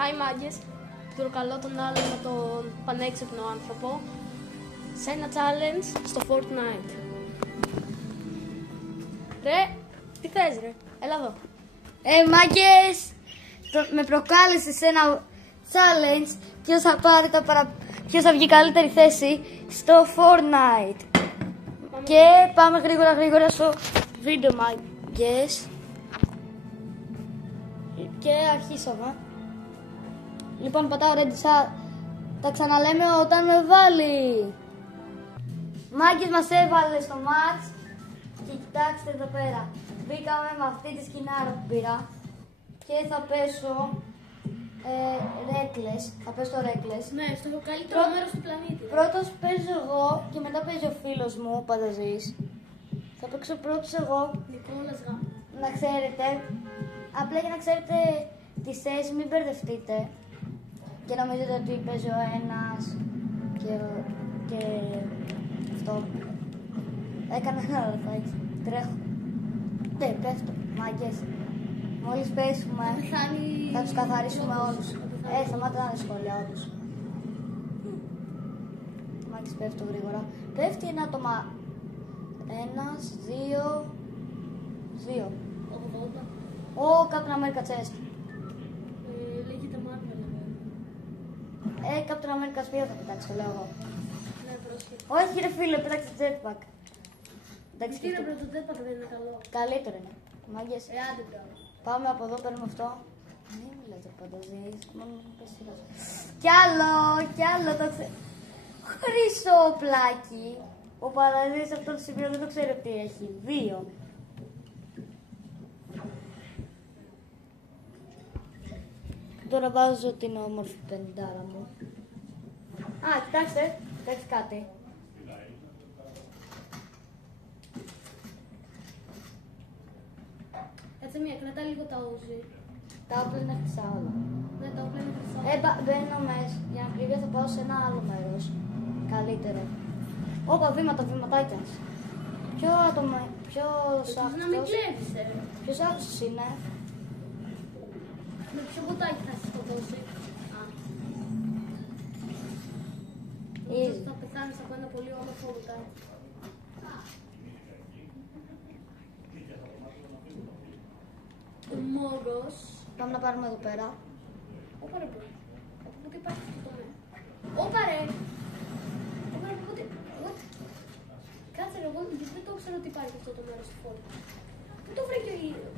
Hi μάγκες, προκαλώ τον άλλο με τον πανέξυπνο άνθρωπο σε ένα challenge στο Fortnite. Ρε, τι θες ρε, έλα εδώ. Μάγκες, με προκάλεσε σε ένα challenge ποιος θα βγει καλύτερη θέση στο Fortnite. Και πάμε γρήγορα στο βίντεο, μάγκες. Και αρχίσαμε. Λοιπόν, πατάω ready, τα ξαναλέμε όταν με βάλει. Μάγκες, μας έβαλε στο match. Και κοιτάξτε εδώ πέρα. Μπήκαμε με αυτή τη σκηνάρα που πήρα. Και θα πέσω Reckless. Θα πέσω το Reckless. Ναι, στο καλύτερο μέρος του πλανήτη. Πρώτος παίζω εγώ και μετά παίζει ο φίλος μου, Πανταζής. Θα παίξω πρώτος εγώ. Νικόλας Γ. Να ξέρετε, απλά για να ξέρετε τις θέσεις, μην μπερδευτείτε. Και νομίζετε ότι παίζει ο ένας και αυτό. Έκανα ένα λαθάκι. Τρέχω. Ναι, πέφτω. Μάγκες. Μόλις πέσουμε, θα τους καθαρίσουμε όλους. Σταμάτα να είναι σχόλια όλους. Μάγκες, πέφτω γρήγορα. Πέφτει ένα άτομα. Ένας, δύο. Captain America chest. Λέγεται Marvel. Captain America σπίτι θα πετάξει, το λέω εγώ. Ναι, πρόσχετα. Όχι ρε φίλε, πέταξε jetpack. Εντάξει, Τι ρε, το jetpack δεν είναι καλό. καλύτερο είναι. Μάγκες. Άντε μπράβο. Πάμε από εδώ, παίρνουμε αυτό. Μην μιλάς ρε Πανταζής, μόνο μην πες σειρά. Κι άλλο το ξέρω. Χρυσό πλάκι. Ο Πανταζής αυτό το σημείο δεν το ξέρω τι έχει. 2. Τώρα βάζω την όμορφη πεντάρα μου. Κοιτάξτε κάτι. Κάτσε μία, κρατά λίγο τα ούζι. Τα όπλα είναι χρυσά όλα. Ναι, τα όπλα είναι χρυσά. Μπαίνω μέσα. Για να κρύβει θα πάω σε ένα άλλο μέρος. Καλύτερο. Όπα, βήματάκια. Ποιος Να μην κλέβεις, Ποιος άκουσες είναι. Με ποιο μποτάκι θα σε σκοτώσει. Θα πεθάνεις από ένα πολύ όμορφο μποτάκι. Ο Μόγκος. Πάμε να πάρουμε εδώ πέρα. Όπα ρε πω. Από πού υπάρχει αυτό το νέο. Όπα ρε. Όπα ρε πότε. What. Κάτσε ρε, εγώ δεν το ξέρω ότι υπάρχει αυτό το μέρος του φόρου. Πού το βρήκε ο ήλιος.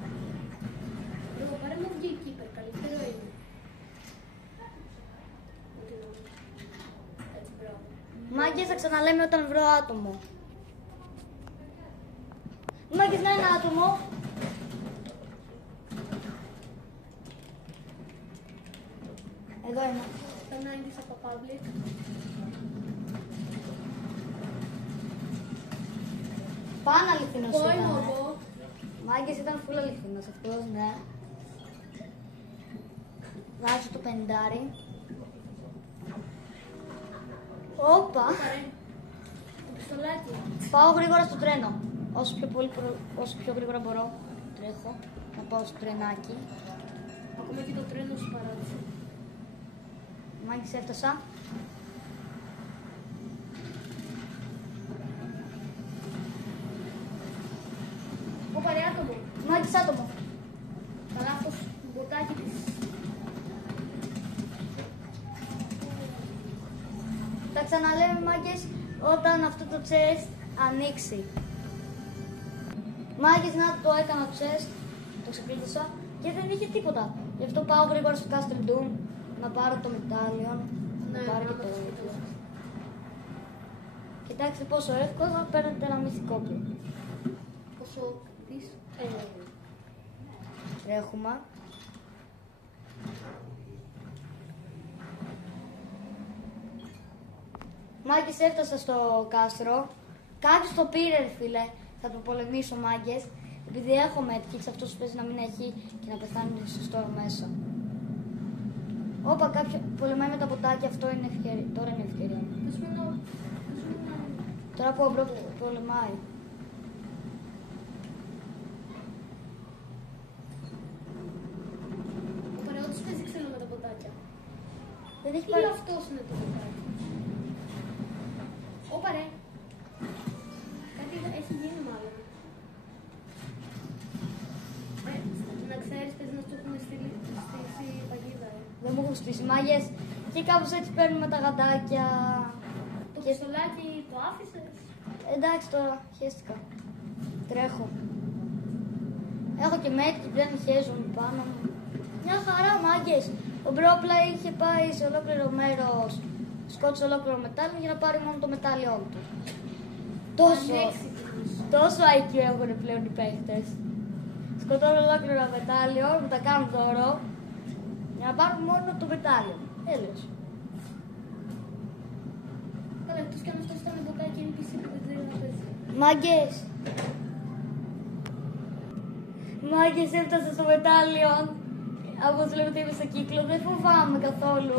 Εγώ πάρε μου βγει εκεί υπέρ, καλύτερο είναι. Έτσι, μπράβο. Μάγκες, θα ξαναλέμε όταν βρω άτομο. Μάγκες, να ένα άτομο. Εδώ είναι. Περνάει της από public. Πάνω αληθινός Εγώ είμαι ήταν. εγώ. Μάγκες, ήταν φουλ αληθινός αυτός, ναι. Βάζω το πεντάρι. Όπα. Πάρε. Το πιστολάκι. Πάω γρήγορα στο τρένο. Όσο πιο γρήγορα μπορώ. Τρέχω. Να πάω στο τρενάκι. Ακόμα και το τρένο σου παράδειγμα. Μάγκες, έφτασα. Ω πάρε άτομο. Μάγκες, άτομο. Τα λάθος μποτάκι της. Τα ξαναλέμε, μάγκες, όταν αυτό το chest ανοίξει. Μάγκες, να το έκανα το chest, το ξεκλείδωσα και δεν είχε τίποτα. Γι' αυτό πάω γρήγορα στο Castle Doom να πάρω το μετάλλιον, να πάρω και το όπλο. Κοιτάξτε πόσο εύκολα παίρνετε ένα μυθικό όπλο. Πόσο πεις. Τρέχουμε. Μάγκες, έφτασα στο κάστρο. Κάποιος το πήρε ρε φίλε. Θα το πολεμήσω, μάγκες. Επειδή έχω medkits, αυτός παίζει να μην έχει και να πεθάνει στο store μέσα. Όπα, κάποιο πολεμάει με τα ποτάκια, αυτό είναι ευκαιρία. Τώρα είναι ευκαιρία. Τώρα που ο μπρο πολεμάει. Ωραία, όντως παίζει ξύλο με τα ποτάκια. Δεν έχει Ή πάρει. αυτός είναι το δεκάρι. Όπα ρε. Κάτι έχει γίνει μάλλον. Να ξέρεις, πες να σου έχουν στήσει παγίδα. Δεν μου έχουν στήσει μάγες. Και κάπως έτσι παίρνουμε τα γαντάκια. Το πιστολάκι το άφησες. Εντάξει τώρα, χαίστηκα. Τρέχω. Έχω και μέτρη και δεν χέζουν πάνω μου. Μια χαρά, μάγκες. Ο Μπρόπλα είχε πάει σε ολόκληρο μέρος, σκότωσε ολόκληρο μετάλλιο για να πάρει μόνο το μετάλλιό του. Τόσο IQ έχουν πλέον οι παίχτες. Σκοτώνουν ολόκληρο μετάλλιο, μου τα κάνουν δώρο για να πάρουν μόνο το μετάλλιο. Έλεος. Καλά, εκτός κι αν αυτός ήταν μποκάκι NPC που δεν ξέρει να παίζει. Μάγκες. Μάγκες, έφτασα στο μετάλλιο. Όπως βλέπετε είμαι στο κύκλο, δεν φοβάμαι καθόλου.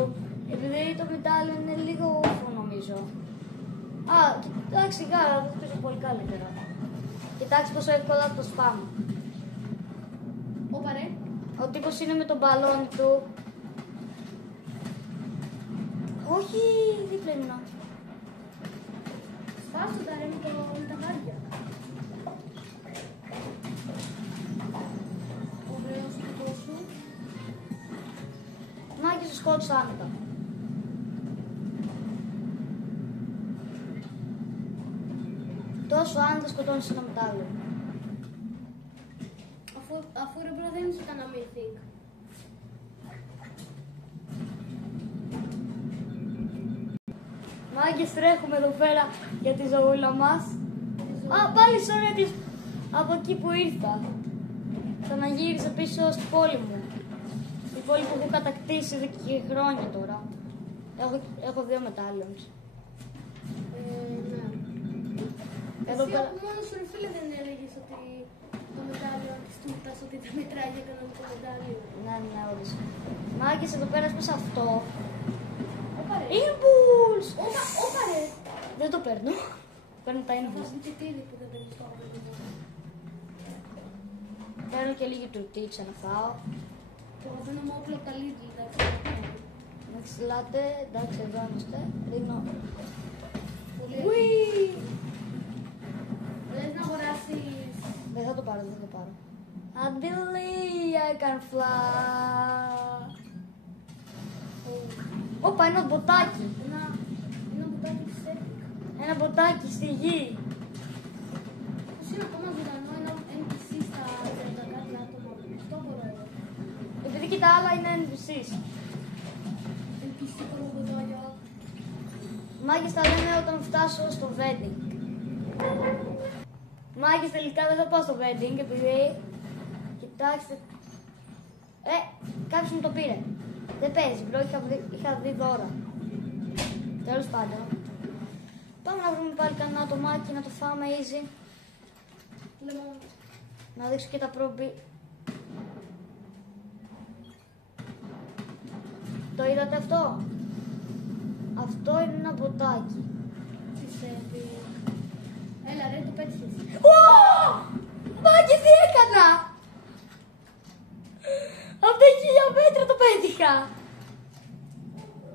Επειδή το μετάλλιο είναι λίγο όφο νομίζω. Α, κοιτάξτε γάρα, το χτίζω πολύ καλύτερα. Κοιτάξτε πόσο εύκολα το σπάμε. Όπα ρε. Ο τύπος είναι με τον μπαλόνι του. Όχι, δίπλα ήμουνα. Σπάσου τα ρε με τα γάρια. Ωραίος το σου. Μάγκες, το σκότωσα άνετα. Τόσο άνετα σκοτώνεις ένα μετάλλιο. Αφού ρε μπρο δεν είχε κανένα mythic. Μάγκες, τρέχουμε εδώ πέρα για τη ζωούλα μας. Α, πάλι sorry της από εκεί που ήρθα. Ξαναγύρισα πίσω στην πόλη μου. Στην πόλη που έχω κατακτήσει εδώ και χρόνια τώρα. Έχω 2 μετάλλιons. Ναι. Εδώ Εσύ πέρα. μόνο σου ρε φίλε δεν έλεγες ότι το μετάλλιο της τούρτας, ότι τα μετράγια έκαναν το μετάλλιο. Ναι, όντως. Μάγκες, εδώ πέρα έσπασα αυτό. Όπα ρε. Impulse! Όπα ρε. Δεν το παίρνω. Παίρνω τα Θα Impulse. βγει και τίδι που δεν παίρνεις το αγαπημένο. Παίρνω και λίγη τουρτίτσα να φάω. Το αγαπημένο μου όπλο από τα Lidl, εντάξει. Να ξυλάτε, εντάξει, εδώ είμαστε. Δίνω. Πολύ Ουί! Λες να αγοράσεις. Δεν θα το πάρω, δεν θα το πάρω. I believe I can fly. Όπα, ένα μποτάκι. Ένα μπουτάκι της Epic. Ένα μποτάκι στη γη. Πώς είναι ακόμα ζωντανό ένα NPC στα 30 κάτι άτομα. Αυτό μπορώ. Επειδή και τα άλλα είναι NPCs. NPC το ρομποτόλιο. Μάγκες τα λένε όταν φτάσω στο vending. Μάγκες, τελικά δεν θα πάω στο vending επειδή... Κοιτάξτε... κάποιος μου το πήρε. Δεν παίζει, μπρο, είχα δει δώρα. Τέλος πάντων. Πάμε να βρούμε πάλι κανένα ατομάκι να το φάμε easy. Λοιπόν, Να δείξω και τα πρόμπι. Το είδατε αυτό? Αυτό είναι ένα μποτάκι. της Epic. Έλα ρε, το πέτυχες. Μάγκες, τι έκανα! Από τα 1000 μέτρα το πέτυχα!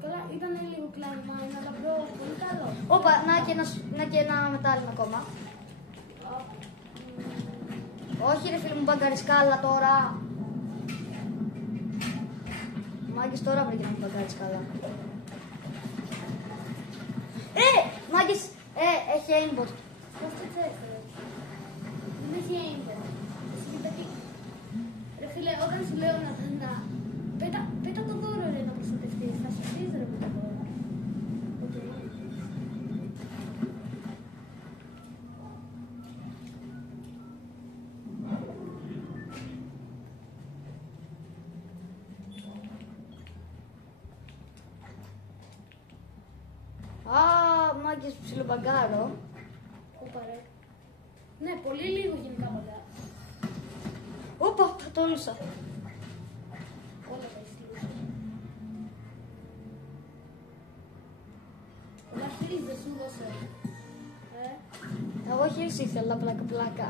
Καλά, ήταν λίγο κλάμα, αλλά μπρο, πολύ καλό. Όπα, να και ένα μετάλλιο ακόμα. Όχι ρε φίλε μου, μπαγκαρισκάλα τώρα. Μάγκες, τώρα βρήκε να μου μπαγκαρισκάλα. Μάγκες, έχει aimbot. Πώς το ξέρεις ρε. Δεν έχει aimbot. Εσύ τι πετύχει. Ρε φίλε, όταν σου λέω να πέτα το δώρο ρε να προστατευτείς. Θα σου πεις ρε με το δώρο. Α, μάγκες, ψιλομπαγκάρω. Όπα ρε. Ναι, πολύ λίγο γενικά μπαγκάρα. Όπα, θα τόλουσα. Όλα τα ιστήρια. Όλα χείλης δεν σου δώσε. Εγώ χίλς ήθελα πλάκα.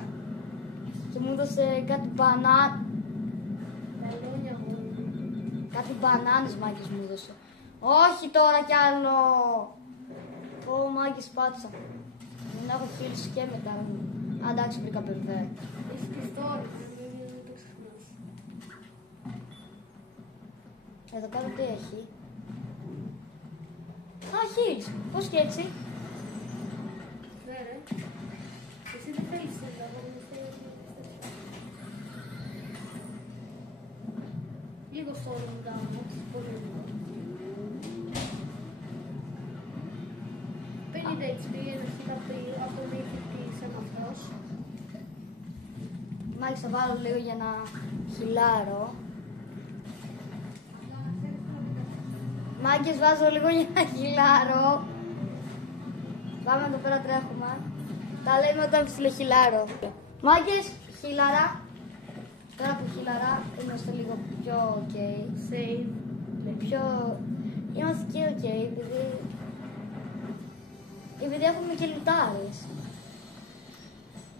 Και μου έδωσε κάτι μπανάνες. Καλόνια μου. Κάτι μπανάνες, μάγκες μου έδωσε. Όχι τώρα κι άλλο. Ω, μάγκες πάτησα. Δεν έχω φίλους και μετά. Εντάξει, βρήκα μπερδέ. Είσαι και στο όρο, δεν το ξεχνάς. Εδώ κάτω τι έχει. Α, χίλς. Πώς και έτσι. Ναι ρε. Εσύ δεν θέλεις να τα λίγο στο όρο μου κάνω. Πολύ λίγο. 50 HP, ένα HP, αυτό με είχε σαν αυτός. Μάλιστα βάλω λίγο για να χυλάρω. Μάγκες βάζω λίγο για να χυλάρω. Πάμε εδώ πέρα τρέχουμε. Τα λέμε όταν ψιλοχυλάρω. Μάγκες, χυλάρα. Τώρα που χυλάρα είμαστε λίγο πιο ok. Save. Πιο... Είμαστε και ok επειδή έχουμε και λουτάρες.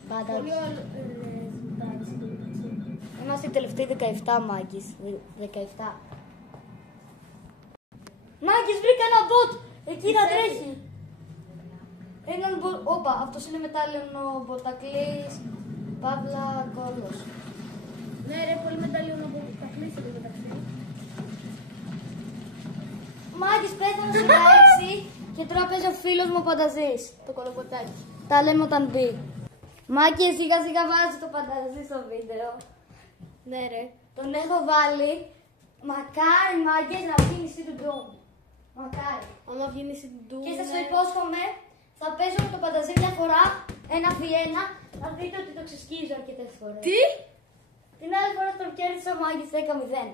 Πάντα. Πολύ ωραίο ζουτάρις εδώ μεταξύ. Είμαστε οι τελευταίοι 17 μάγκες. 17. Μάγκες, βρήκα ένα bot! Εκεί να τρέχει. Έναν bot. Όπα, αυτός είναι μετάλλιονο μποτακλής. Παύλα κόλλος. Ναι ρε, πολύ μεταλλίωνο μποτακλής εδώ μεταξύ. Μάγκες, πέθανε σε 16 και τώρα παίζει ο φίλος μου ο Πανταζής. Το κολοποτάκι. Τα λέμε όταν μπει. Μάγκες, σιγά σιγά βάζει το Πανταζή στο βίντεο. Ναι ρε. Τον έχω βάλει. Μακάρι μάγκες να βγει νησί του Doom. Μακάρι. Άμα βγει νησί του Doom. Και σας το υπόσχομαι, θα παίζω με το Πανταζή μια φορά, 1v1, θα δείτε ότι το ξεσκίζω αρκετές φορές. Τι? Την άλλη φορά τον κέρδισα ο μάγκες 10-0.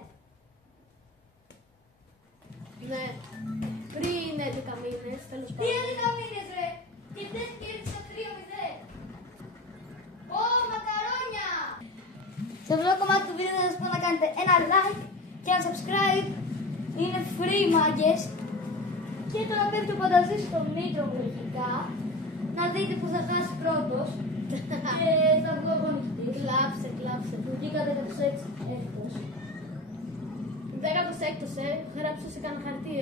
Ναι. Πριν 11 μήνες, τέλος Τι πάντων. 11 μήνες ρε! Και χθες κέρδισα 3-0. Ω, μακαρόνια! Σε αυτό το κομμάτι του βίντεο θα σας πω να κάνετε ένα like και ένα subscribe. Είναι free μάγκες. Και τώρα πέφτει το Πανταζή στο νήτρο μου λογικά. Να δείτε που θα χάσει πρώτος. Και θα βγω εγώ νυχτής. Κλάψε, κλάψε. Μου βγήκα 16 έκτος. 16ος, γράψε σε κανένα χαρτί,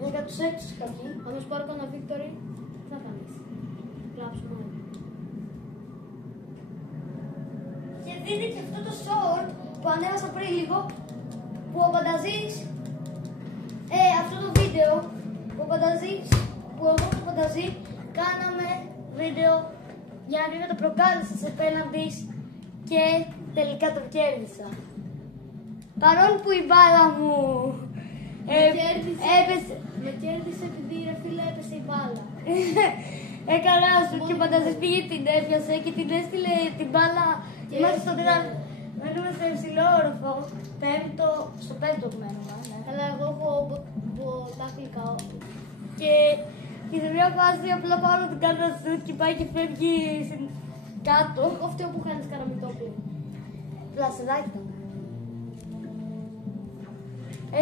16 είχα βγει. Αν σου πάρω κανένα victory, τι θα κάνεις. Κλάψε μόνο. Και δείτε και αυτό το short που ανέβασα πριν λίγο, που ο Πανταζής, αυτό το βίντεο που ο Πανταζής, που εγώ και ο Πανταζή κάναμε βίντεο για να δείτε το προκάλεσες απέναντις και τελικά το κέρδισα. Παρόλο που η μπάλα μου έπεσε. Με κέρδισε επειδή ρε φίλε έπεσε η μπάλα. Καλά σου και ο Πανταζής πήγε την έπιασε και την έστειλε την μπάλα. Είμαστε στο τέταρτο. Μένουμε στο υψηλό όροφο. Στο πέμπτο μένουμε. Ναι. Αλλά εγώ έχω μποτάκλικα. Και σε μια φάση απλά πάω να την κάνω σουτ και πάει και φεύγει κάτω. Εγώ αυτό που κάνεις καραμιτόπλη. Πλασεδάκι ήταν.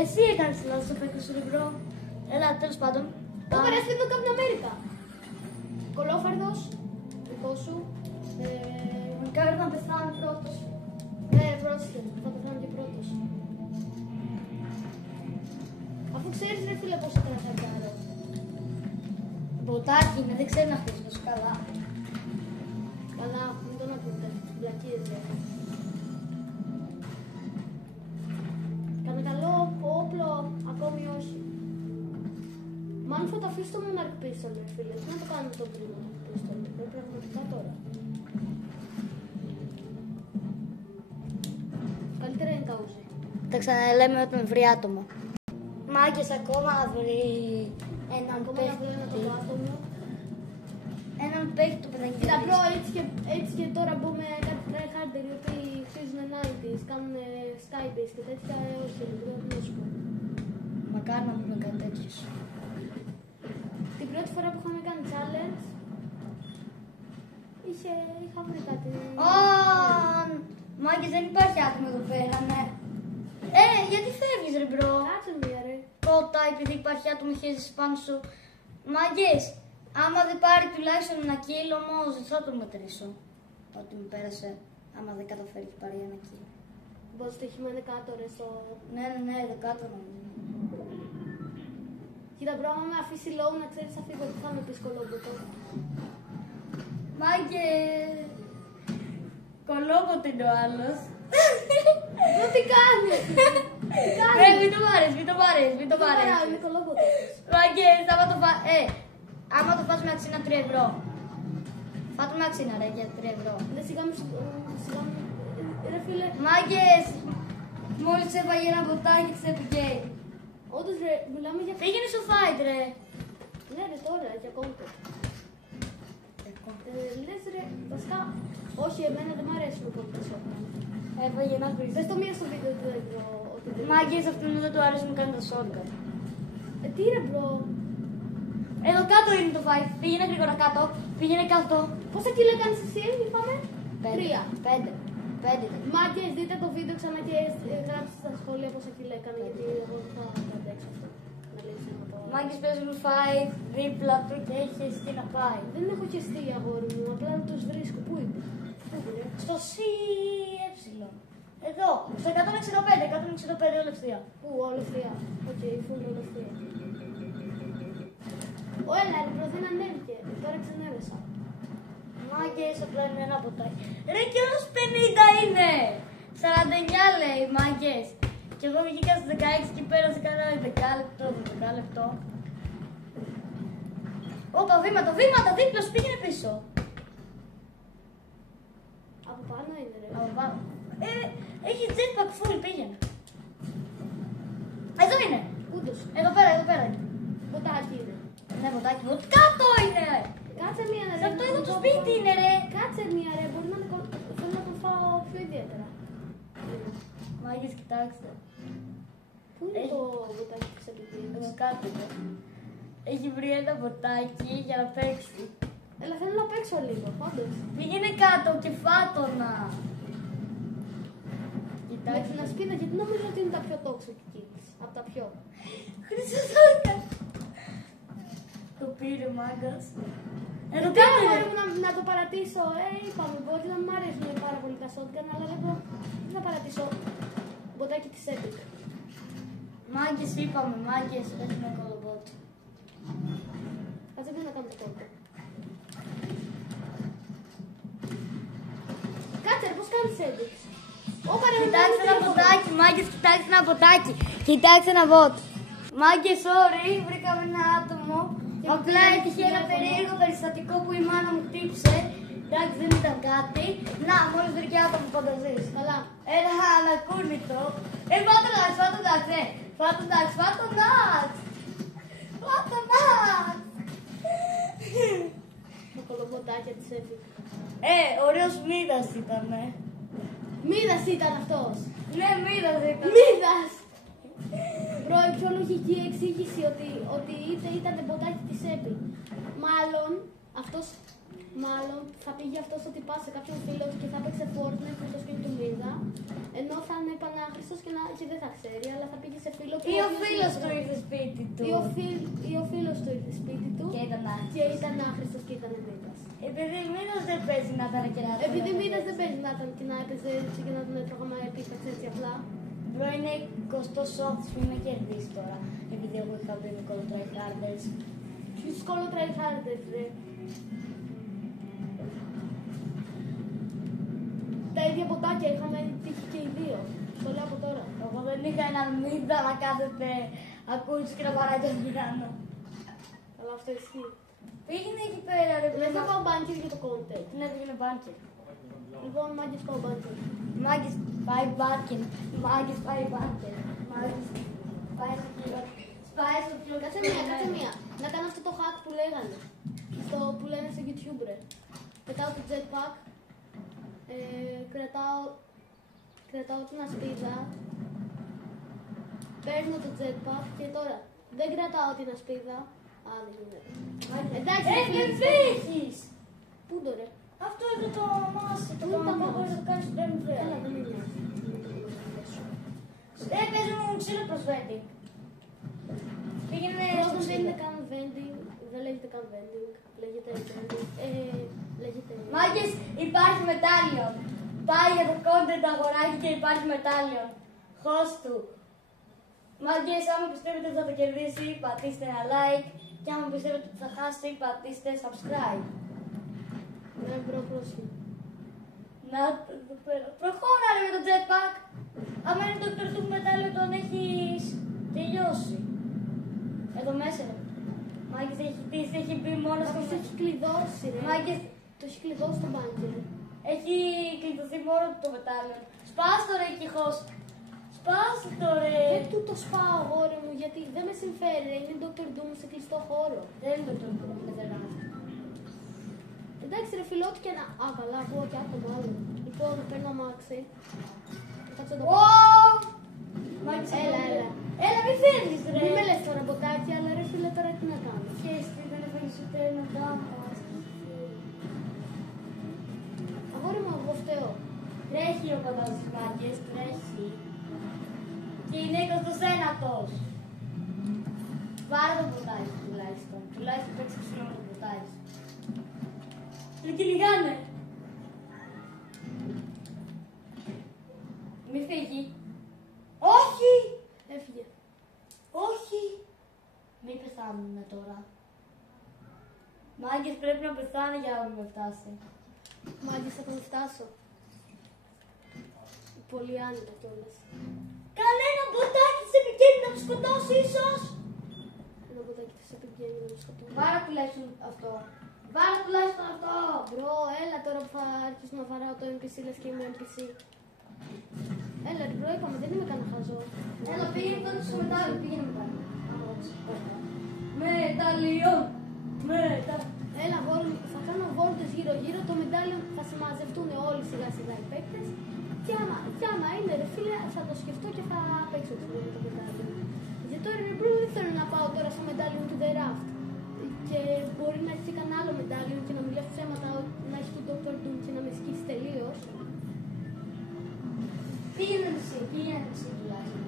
Εσύ έκανες λάθος στο παίκτο σου λιμπρό. Έλα, τέλος πάντων. Το έκανες και το Captain America. Κολόφερδος, δικό σου. Μακάρι να πεθάνει πρώτος. Ναι, πρόσεχε, θα πεθάνω και πρώτος. Αφού ξέρεις ρε φίλε πώς έκανα χαρτάρω. Μποτάκι είναι, δεν ξέρει να χτίσει τόσο καλά. Καλά, μην τον ακούτε, βλακίες ρε. Κάνε καλό όπλο, ακόμη όχι. Μάλλον θα το αφήσω στο Monarch Pistol ρε φίλε, τι να το κάνουμε το πρimo Pistol, πρέπει πραγματικά τώρα. Καλύτερα είναι τα ούζι. Τα ξαναλέμε όταν βρει άτομο. Μάγκες ακόμα να βρει έναν Ακόμα να βρω ένα το παίχτη. άτομο. Έναν παίχτη του παιδάκι. Κοίτα μπρο, έτσι και τώρα μπούμε κάτι tryharder οι οποίοι χρήζουν 90s, κάνουν skybase και τέτοια, όχι, δεν θα σου πω. Μακάρι να βρούμε κάτι τέτοιο. Την πρώτη φορά που είχαμε κάνει challenge, είχαμε κάτι... Μάγκες, δεν υπάρχει άτομο εδώ πέρα, ναι. Γιατί φεύγεις ρε μπρο. Κάτσε μία ρε. Πρώτα, επειδή υπάρχει άτομο χέζεις πάνω σου. Μάγκες, άμα δεν πάρει τουλάχιστον ένα kill όμως, δεν θα το μετρήσω. Ότι μου πέρασε, άμα δεν καταφέρει και πάρει ένα kill. Μπορείς το χειμώνα κάτω ρε στο... Ναι, εδώ κάτω νομίζω. Κοίτα, μπρο, άμα με αφήσει low να ξέρεις θα φύγω, τι θα με πεις κολόμποτο. Μάγκε. Κολόμποτο είναι ο άλλος. Τι κάνεις! Μην το πάρεις, μην το πάρεις, μην το πάρεις. Είναι κολόμποτο. Μάγκες, άμα το φας με αξίνα 3 ευρώ. Φάτο με αξίνα ρε για 3 ευρώ. Δεν σιγά μου, ρε φίλε. Μάγκες, μόλις έφαγε ένα ποτάκι της έπικε. Όντως ρε, μιλάμε για... Πήγαινε στο fight ρε. Ναι ρε τώρα, για content. Λες ρε, βασικά, όχι εμένα δεν μ' αρέσει το content shotgun. Έφαγε ένα χρυσό. Πες το μία στο βίντεο του εδώ, ότι δεν... Μάγκες, αυτόν δεν του αρέσει να κάνει το shotgun. Τι ρε μπρο. Εδώ κάτω είναι το fight. Πήγαινε γρήγορα κάτω. Πήγαινε κάτω. Πόσα κιλά κάνεις εσύ, είπαμε? 5. 5. Μάγκες, δείτε το βίντεο ξανά και γράψτε στα σχόλια πόσα κιλά έκανε, γιατί εγώ δεν θα αντέξω αυτό. Να λύσω να το... Μάγκες παίζουν fight δίπλα του και έχει τι να πάει. Δεν έχω χεστεί αγόρι μου, απλά δεν τους βρίσκω. Πού είναι? Στο CE. Εδώ, στο 165 όλη ευθεία. Πού, όλη ευθεία. Οκ, φούλ όλη ευθεία. Έλα, ρε, δεν ανέβηκε. Τώρα ξανέβησα. Μάγκες, απλά είναι ένα ποτάκι. Ρε, και όλος 50 είναι. 49 λέει, μάγκες. Και εγώ βγήκα στις 16 και πέρασε κανένα 10 λεπτό. Όπα, βήματα, δίπλα σου, πήγαινε πίσω. Από πάνω είναι, ρε. Από πάνω. Έχει jetpack full, πήγαινε. Εδώ είναι. Ούτως. Εδώ πέρα είναι. Ποτάκι είναι. Ναι, ποτάκι μου. Κάτω είναι. Κάτσε μία, ρε. Σε αυτό εδώ το σπίτι είναι, ρε. Κάτσε μία, ρε. Μπορεί να το... Θέλω να το φάω πιο ιδιαίτερα. Μάγκες, κοιτάξτε. Πού είναι το ποτάκι της επιτυχίας? Εδώ κάτω είναι. Έχει βρει ένα ποτάκι για να παίξει. Έλα, θέλω να παίξω λίγο, πάντως. Πήγαινε κάτω και φάτονα. Εντάξει, να σπίνα, γιατί νομίζω ότι είναι τα πιο toxic kills. Από τα πιο. Χρυσοσόκα. Το πήρε μάγκας. Εδώ κάτω Μπορεί είναι. να το παρατήσω. Είπαμε, μπορεί να μου αρέσουν πάρα πολύ τα shotgun, αλλά δεν μπορώ να παρατήσω μποτάκι της Epic. Μάγκες είπαμε, μάγκες. Έχουμε κολομπότ. Κάτσε να κάνω το κόλπο. Κάτσε, ρε, πώς κάνεις Epic? Κοιτάξτε ένα ποτάκι, μάγκες, κοιτάξτε ένα ποτάκι. Κοιτάξτε ένα bot. Μάγκες, sorry, βρήκαμε ένα άτομο. Απλά έτυχε ένα περίεργο περιστατικό που η μάνα μου χτύπησε. Εντάξει, δεν ήταν κάτι. Να, μόλις βρήκε άτομο που φανταζείς. Καλά. Ένα ανακούρνητο. Φάτονας, φάτονας. Το κολομποτάκι της Epic. Ωραίος Μίδας ήτανε. Μίδας ήταν αυτός. Ναι, Μίδας ήταν. Μίδας! Μπρο, η πιο λογική εξήγηση ότι ήταν μποτάκι της Epic. Μάλλον θα πήγε αυτός ότι πας σε κάποιον φίλο του και θα παίξει Fortnite με το σπίτι του Μίδα. Ενώ θα είναι πανάχρηστος και δεν θα ξέρει, αλλά θα πήγε σε φίλο του. Ή ο φίλος του ήρθε σπίτι του. Ή ο φίλος του ήρθε σπίτι του Και ήταν άχρηστος και ήταν Μίδας. Επειδή Μίδας δεν παίζει να ήταν και να ήταν. Επειδή Μίδας δεν παίζει να ήταν και να έπαιζε έτσι και να τον έτρωγαμε επίταξη έτσι απλά. Μπρο, είναι 20 softs που είμαι κερδίσει τώρα. Επειδή εγώ είχα πει με κόλλο tryharders. Ποιος κόλλο tryharders, ρε. Τα ίδια ποτάκια είχαμε τύχει και οι δύο. Το λέω από τώρα. Εγώ δεν είχα έναν Μίδα να κάθεται ακούσει και να παράει τον Μιδάνο. Αλλά αυτό ισχύει. Πήγαινε εκεί πέρα, ρε Δεν θα πάω μπάνκερ για το content. Ναι, πήγαινε μπάνκερ. Λοιπόν, μάγκες πάω μπάνκερ. Μάγκες πάει μπάνκερ. Μάγκες πάει μπάνκερ. Μάγκες πάει στο κύριο. Σπάει στο κύριο. Κάτσε μία. Να κάνω αυτό το hack που λέγανε. Που λένε στο YouTube, ρε. Πετάω το jetpack. Κρατάω την ασπίδα. Παίρνω το jetpack και τώρα δεν κρατάω την ασπίδα. Α, δεν γίνεται. Εντάξει, δεν φύγεις! Πού το ρε? Αυτό εδώ το μάσο, το Πού είναι το κανονικό mouse? μπορείς να το κάνεις πριν βρέα. Έλα, δεν είναι. Παίζουν ξύλο προσβέντη. Πήγαινε στο Πρώτον δεν ξύλο. είναι καν vending, δεν λέγεται καν vending, λέγεται vending, λέγεται... Μάγκες, υπάρχει μετάλλιον. Πάει για το content αγοράκι και υπάρχει μετάλλιον. Χώστου. Μάγκες, άμα πιστεύετε ότι θα το κερδίσει, πατήστε ένα like. Και άμα πιστεύετε ότι θα χάσει, πατήστε subscribe. Ναι, προχωρήσει. Να το πέρα. Προχώρα ρε με το jetpack. Άμα είναι το Dr. Doom μετάλλιο, τον έχεις τελειώσει. Εδώ μέσα είναι. Μάγκες, έχει μπει μόνο Αυτό στο... έχει κλειδώσει, ρε. Μάγκες, Το έχει κλειδώσει το μπάνκερ. έχει κλειδωθεί μόνο το μετάλλιο. Σπάστο ρε Κιχός. Σπάστο ρε. Δεν του το σπάω, αγόρι μου, γιατί δεν με συμφέρει, ρε. Είναι Dr. Doom σε κλειστό χώρο. Δεν είναι το Dr. Doom με τεράστιο. Εντάξει, ρε φίλε, ό,τι και να. Α, καλά, ακούω και άτομο άλλο. Λοιπόν, παίρνω αμάξι. Κάτσε να το πω. Μάγκες, Έλα, έλα. Έλα, μη φεύγεις ρε. Μην με λες τώρα μποτάκι, αλλά ρε φίλε, τώρα τι να κάνω. Χέστη, δεν έφαγες ούτε ένα τάμπα. Αγόρι μου, εγώ φταίω. Τρέχει ο κοντός της Μάγκες, τρέχει. Και είναι 29ος. Πάρε το ποτάκι τουλάχιστον. Τουλάχιστον παίξει ξύλο το ποτάκι. Με κυνηγάνε. Μη φύγει. Όχι! Έφυγε. Όχι! Μη πεθάνουνε τώρα. Μάγκες πρέπει να πεθάνε για να μην με φτάσει. Μάγκες, θα τον φτάσω. Πολύ άνετα κιόλας. Κανένα μποτάκι σε πηγαίνει να του σκοτώσει ίσως. Ένα μποτάκι θα σε πηγαίνει να μου σκοτώσει. Βάρα τουλάχιστον αυτό. Βάρα τουλάχιστον αυτό. Μπρο, έλα τώρα που θα αρχίσω να βαράω το NPC, λες και είμαι NPC. Έλα, ρε μπρο, είπαμε, δεν είμαι κανένα χαζό. Έλα πήγαινε τότε στο μετάλλιο. Πήγαινε μετάλλιο. Μεταλλιόν. Έλα, αγόρι μου, θα κάνω βόλτες γύρω-γύρω, το μετάλλιο θα συμμαζευτούν όλοι σιγά-σιγά οι παίκτες. Και άμα είναι, ρε φίλε, θα το σκεφτώ και θα παίξω το μετάλλιο. Γιατί τώρα, ρε μπρο, δεν θέλω να πάω τώρα στο μετάλλιο του The Raft. Και μπορεί να έχει κανένα άλλο μετάλλιο και να μιλάει ψέματα, να έχει τον Dr. Doom και να με σκίσει τελείως. Πήγαινε εσύ τουλάχιστον.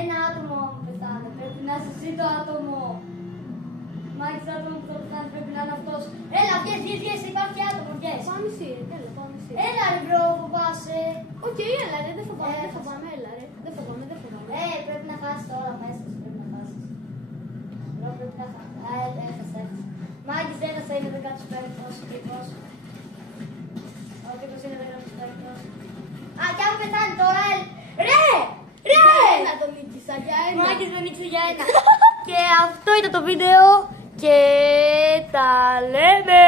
Ένα άτομο πεθάνε. Πρέπει να είσαι εσύ το άτομο. Μάγκες, το άτομο που θα πεθάνει πρέπει να είναι αυτός. Έλα, βγες, υπάρχει άτομο, βγες. Πάω μισή, ρε, έλα, πάω μισή. Έλα ρε μπρο, φοβάσαι. Οκ, έλα ρε, δεν φοβάμαι, έλα ρε. Δεν φοβάμαι. Πρέπει να χάσεις τώρα μέσα σου, πρέπει να χάσεις. Μπρο, πρέπει να χάσεις. Έχασε. Μάγκες, έχασε, είναι 15ος τύπος. Ο τύπος είναι 15ος. Α, κι αν πεθάνει τώρα, ρε! Ένα το νίκησα για ένα. Μάγκες, δεν νίξε για ένα. Και αυτό ήταν το βίντεο και τα λέμε.